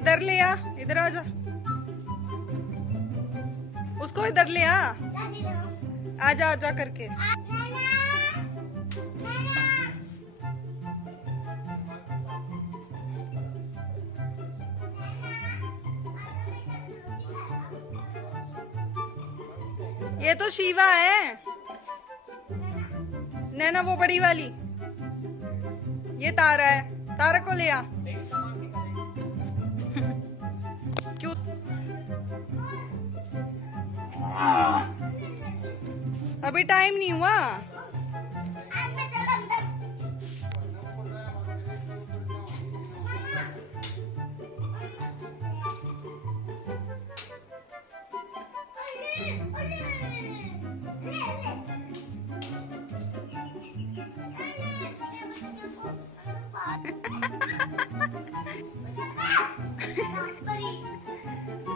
इधर ले आ, इधर आ जा, उसको इधर ले आ, आजा आजा करके। ये तो शिवा है, नैना वो बड़ी वाली, ये तारा है, तारा को ले आ। क्यों? अभी टाइम नहीं हुआ।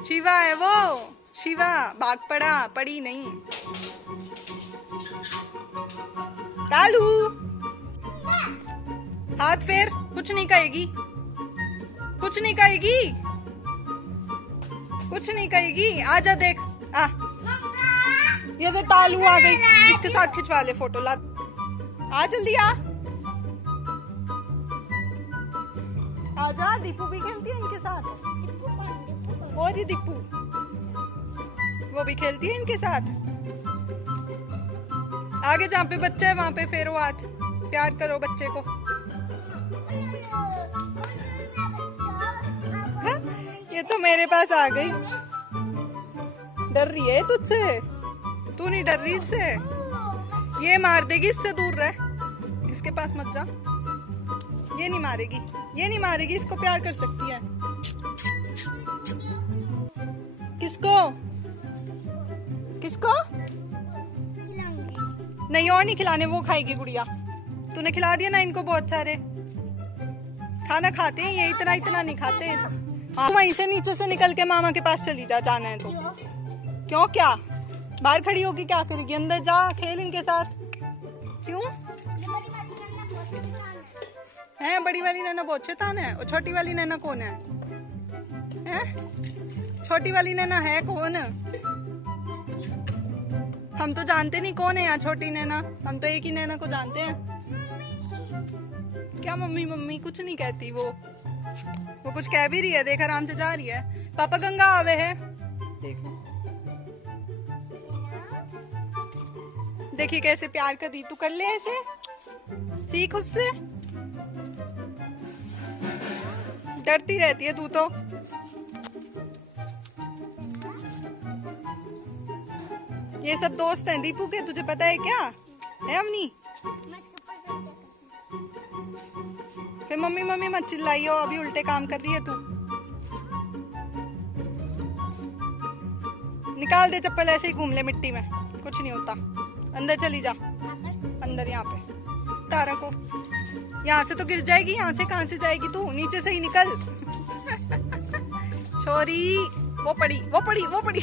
शिवा है वो, शिवा भाग पड़ा, पड़ी नहीं। कालू हाथ फेर, कुछ नहीं कहेगी, कुछ नहीं कहेगी, कुछ नहीं कहेगी। आजा देख, आ ये तो तालू आ गई, इसके साथ खिंचवा ले फोटो। ला आ जल्दी आ, आजा। दीपू भी खेलती है इनके साथ, और ये दीपू वो भी खेलती है इनके साथ। आगे जहाँ पे बच्चा है वहाँ पे फेरो हाथ, प्यार करो बच्चे को। हा? ये तो मेरे पास आ गई, डर रही है तुझसे, तू नहीं डर रही इससे, ये मार देगी, इससे दूर रह, इसके पास मत जा। ये नहीं मारेगी, ये नहीं मारेगी, इसको प्यार कर सकती है। किसको किसको? नहीं और नहीं खिलाने, वो खाएगी गुड़िया। तूने खिला दिया ना इनको बहुत सारे, खाना खाते हैं ये, इतना इतना नहीं खाते हैं। हाँ, वहीं से नीचे से निकल के मामा के पास चली जा, जाना है तो। क्यों? क्या बाहर खड़ी होगी क्या करेगी? अंदर जा, खेल इनके साथ। क्यों है? बड़ी वाली नैना बहुत शैतान है, और छोटी वाली नैना कौन है? छोटी वाली नैना है कौन? हम तो जानते नहीं कौन है यहाँ छोटी नैना, हम तो एक ही नैना को जानते हैं। क्या मम्मी मम्मी कुछ नहीं कहती वो कुछ कह भी रही है, देख आराम से जा रही है। पापा गंगा आवे है, देखो देखिए कैसे प्यार कर रही। तू कर ले ऐसे, सीख उससे, डरती रहती है तू तो। ये सब दोस्त हैं दीपू के, तुझे पता है क्या? है अवनी? फिर मम्मी मम्मी मत चिल्लाइयो, अभी उल्टे काम कर रही है तू। निकाल दे चप्पल, ऐसे ही घूम ले मिट्टी में, कुछ नहीं होता। अंदर चली जा, अंदर यहाँ पे। तारा को यहाँ से तो गिर जाएगी, यहाँ से कहाँ से जाएगी तू? नीचे से ही निकल। छोरी वो पड़ी वो पड़ी वो पड़ी।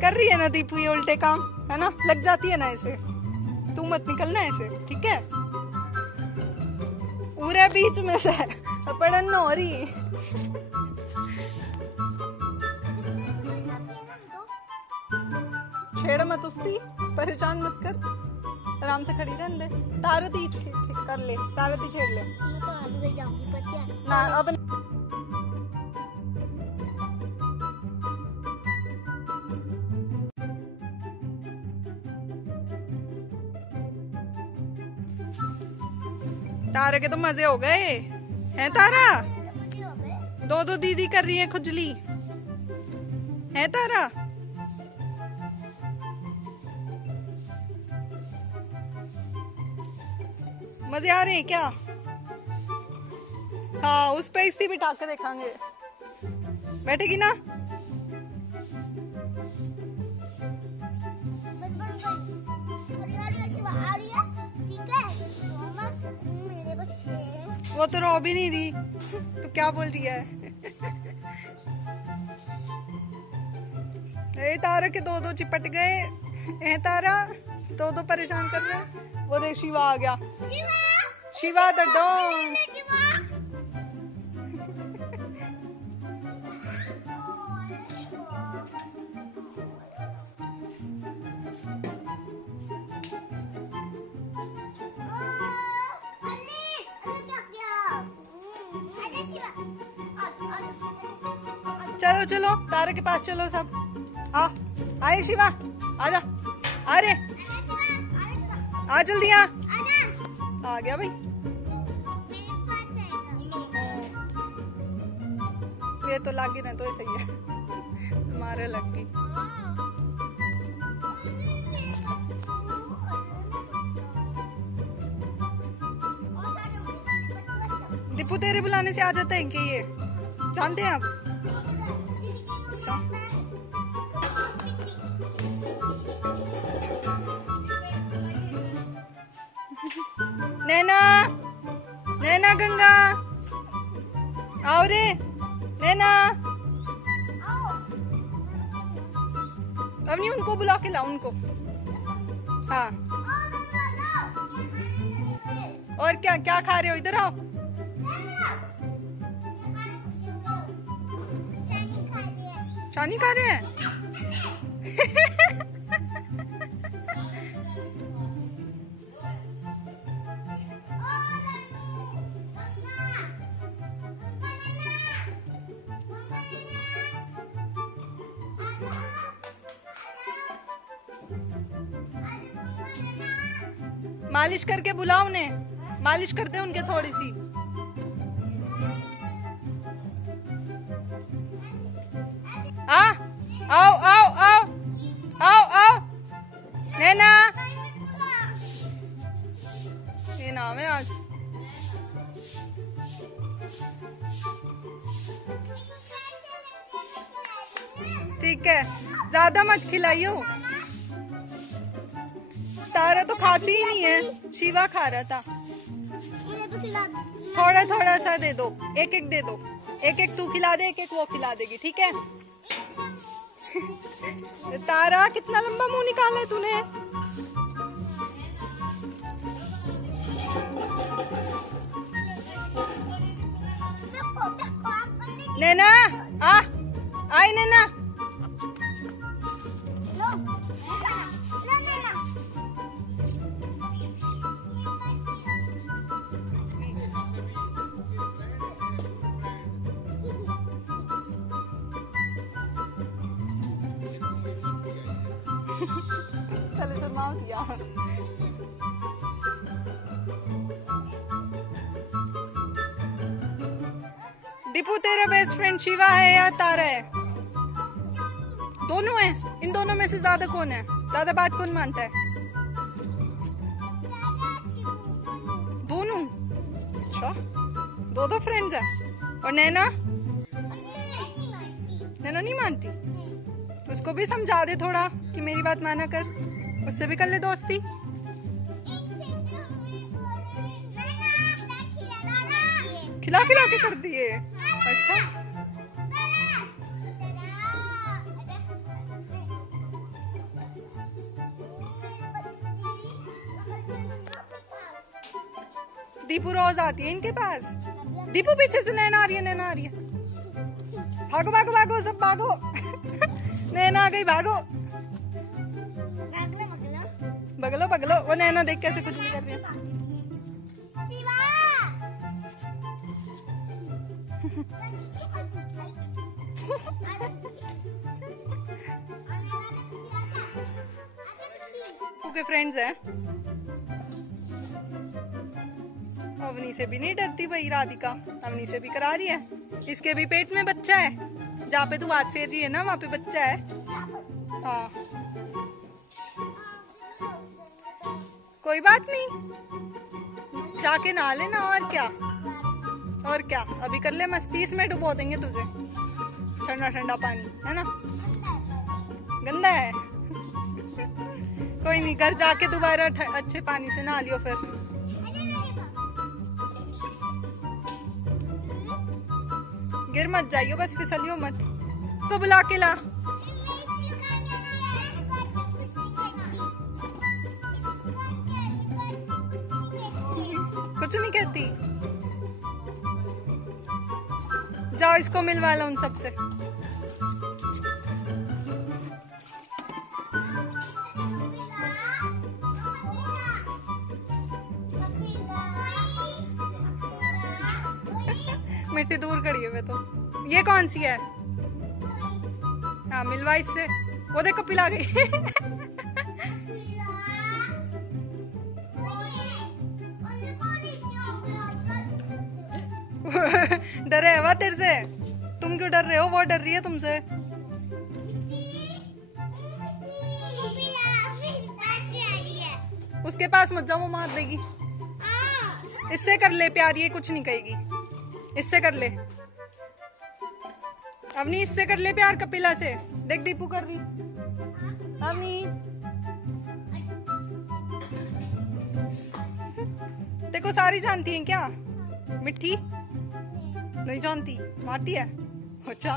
कर रही है ना दीपू ये उल्टे काम, है ना? लग जाती है ना ऐसे, तू मत निकलना ऐसे, ठीक है? पूरे बीच में से पड़न हो रही। छेड़ मत उसकी, परेशान मत कर, आराम से खड़ी रहने दे। तारती कर ले, तारती छेड़ ले ना अब। तारा के तो मजे हो गए हैं। तारा दो दो दीदी कर रही है खुजली, है तारा? मजे आ रहे हैं क्या? हाँ उस पे इसी बिठा के देखांगे, बैठेगी ना? वो तो रो भी नहीं रही, तो क्या बोल रही है? ए तारा के दो दो चिपट गए हैं, तारा दो दो परेशान कर रहे हैं। वो देख शिवा आ गया, शिवा द डॉग। चलो चलो तारा के पास चलो सब। आ आए शिवा, आजा। अरे आ जल्दी आ गया भाई। ये तो लागी ना तो सही है, मारे लग गई। दीपू तेरे बुलाने से आ जाता है कि ये जानते हैं आप? अच्छा नैना, नैना गंगा आओ रे। नैना अब नहीं, उनको बुला के लाओ उनको। हाँ और क्या क्या खा रहे हो? इधर आओ। चानी खा रहे हैं? मालिश करके बुलाओ उन्हें, मालिश करते उनके थोड़ी सी। आओ आओ आओ आओ आओ। नैना ये नाम है आज। ठीक है ज्यादा मत खिलाइयो। तारा तो खाती ही नहीं है, शिवा खा रहा था। थोड़ा थोड़ा सा दे दो, एक एक दे दो। एक एक तू खिला दे, एक एक वो खिला देगी, ठीक है? तारा कितना लंबा मुंह निकाला है तूने। नैना आई नैना। चलो तो माँ दिया। दीपू तेरा बेस्ट फ्रेंड शिवा है या तारा है? दोनों है। इन दोनों में से ज्यादा कौन है? ज्यादा बात कौन मानता है? दोनों। अच्छा दो फ्रेंड्स है। और नैना? नैना नहीं मानती। उसको भी समझा दे थोड़ा कि मेरी बात माना कर, उससे भी कर ले दोस्ती। खिला खिला के कर दिए। अच्छा दीपू रोज आती है इनके पास। दीपू पीछे से नैना आ रही है, नैना आ रही है। भागो भागो भागो सब भागो। नैना आ गई, भागो। बगलो बगलो। वो नैना देख कैसे कुछ नहीं कर रही है। के फ्रेंड्स हैं। अवनी से भी नहीं डरती भाई राधिका, अवनी से भी करा रही है। इसके भी पेट में बच्चा है, जहाँ पे तू हाथ फेर रही है ना वहाँ पे बच्चा है। हाँ कोई बात नहीं, जाके नहा लेना। और क्या और क्या, अभी कर ले मस्ती, इसमें डुबो देंगे तुझे। ठंडा ठंडा पानी है ना, गंदा है। कोई नहीं, घर जाके दोबारा अच्छे पानी से नहा लियो। फिर गिर मत जाइयो, बस फिसलियो मत। तो बुला के ला। कुछ नहीं कहती। जाओ इसको मिलवा लो उन सबसे। मिट्टी दूर खड़ी है। वे तो ये कौन सी है? हाँ मिलवा इससे। वो देख कपिल आ गई। डरे है वह तेरे से, तुम क्यों डर रहे हो? वो डर रही है तुमसे। उसके पास मत जाओ, वो मार देगी। इससे कर ले प्यार, ये कुछ नहीं कहेगी। इससे कर ले अवनी, इससे कर ले प्यार कपिला से। देख दीपू कर रही। अवनी देखो सारी जानती हैं क्या? मिट्टी नहीं जानती, मारती है। अच्छा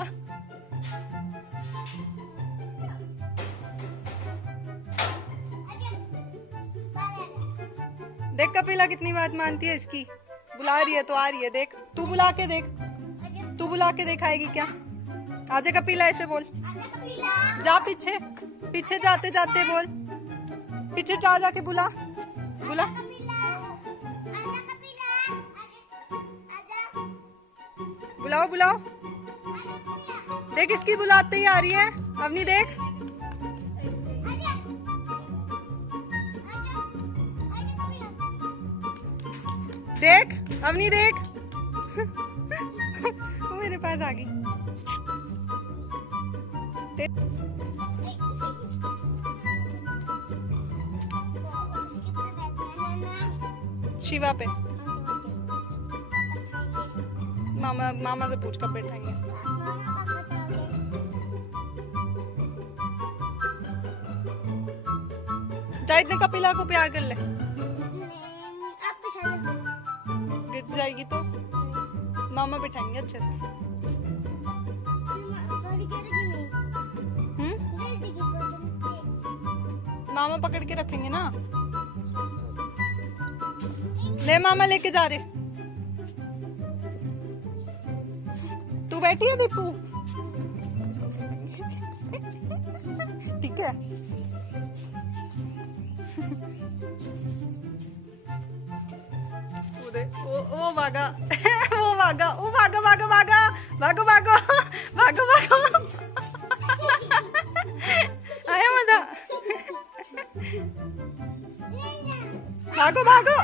देख कपिला कितनी बात मानती है इसकी। बुला रही है तो आ रही है। देख तू बुला के देख, तू बुला के दिखाएगी क्या? आजा कपिला ऐसे बोल। जा पीछे, पीछे जाते जाते बोल। पीछे जा जाके बुला, बुला। बुलाओ बुलाओ। देख इसकी बुलाते ही आ रही है। अवनी देख, देख अवनी देख। वो मेरे पास आ गई। शिवा पे मामा से पूछ कब बैठाएंगे। जा इतने कपिला को प्यार कर ले, गिर जाएगी तो मामा बैठाएंगे अच्छे से। मामा पकड़ के रखेंगे ना। ले मामा लेके जा रहे। तू बैठी है दीपू? ठीक है। वो भागा। वो भागा, वो भागा भागा भागा भागो भागो भागो भागो। आया मजा। भागो भागो।